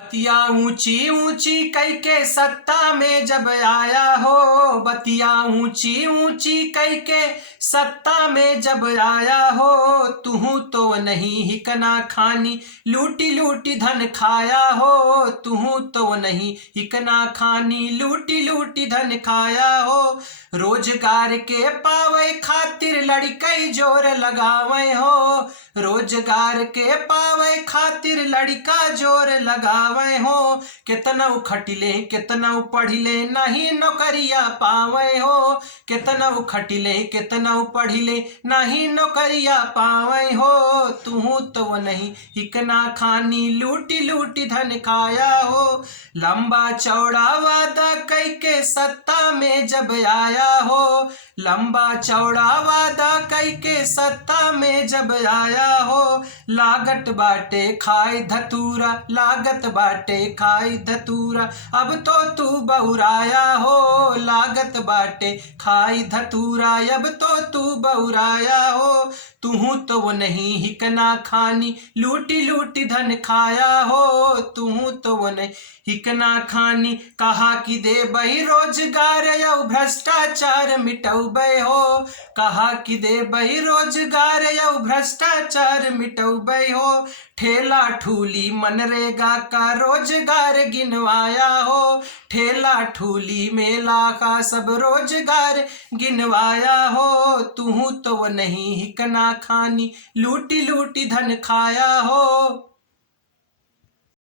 बतिया ऊंची ऊंची कई के सत्ता में जब आया हो, बतिया ऊंची ऊंची कई के सत्ता में जब आया हो, तू तो नहीं हिकना खानी लूटी लूटी धन खाया हो, तू तो नहीं हिकना खानी लूटी लूटी धन खाया हो। रोजगार के पावे खातिर लड़कई जोर लगावे हो, रोजगार के पावे खातिर लड़का जोर लगावे हो। कितना खटिले कितना पढ़िले नहीं नौकरिया पावे हो, कितना खटिले कितना पढ़िले नहीं नौकरिया पावे हो, तू तो नहीं हिकना खानी लूटी लूटी धन खाया हो। लंबा चौड़ा वादा कई के सत्ता में जब आया हो, लंबा चौड़ा वादा कई के सत्ता में जब आया हो, लागत बाटे खाए धतूरा, लागत बाटे खाए धतूरा, अब तो तू बहुराया हो, लागत बाटे खाए धतूरा, अब तो तू बहुराया हो। तू तो नहीं हिकना खानी लूटी लूटी धन खाया हो, तू तो नहीं हिकना खानी। कहा कि दे बही रोजगार यौ भ्रष्टाचार मिटौबे हो, कहा कि दे बही रोजगार यौ भ्रष्टाचार मिटौबे हो। ठेला ठूली मनरेगा का रोजगार गिनवाया हो, ठेला ठूली मेला का सब रोजगार गिनवाया हो, तू तो नहीं हिकना खानी लूटी लूटी धन खाया हो।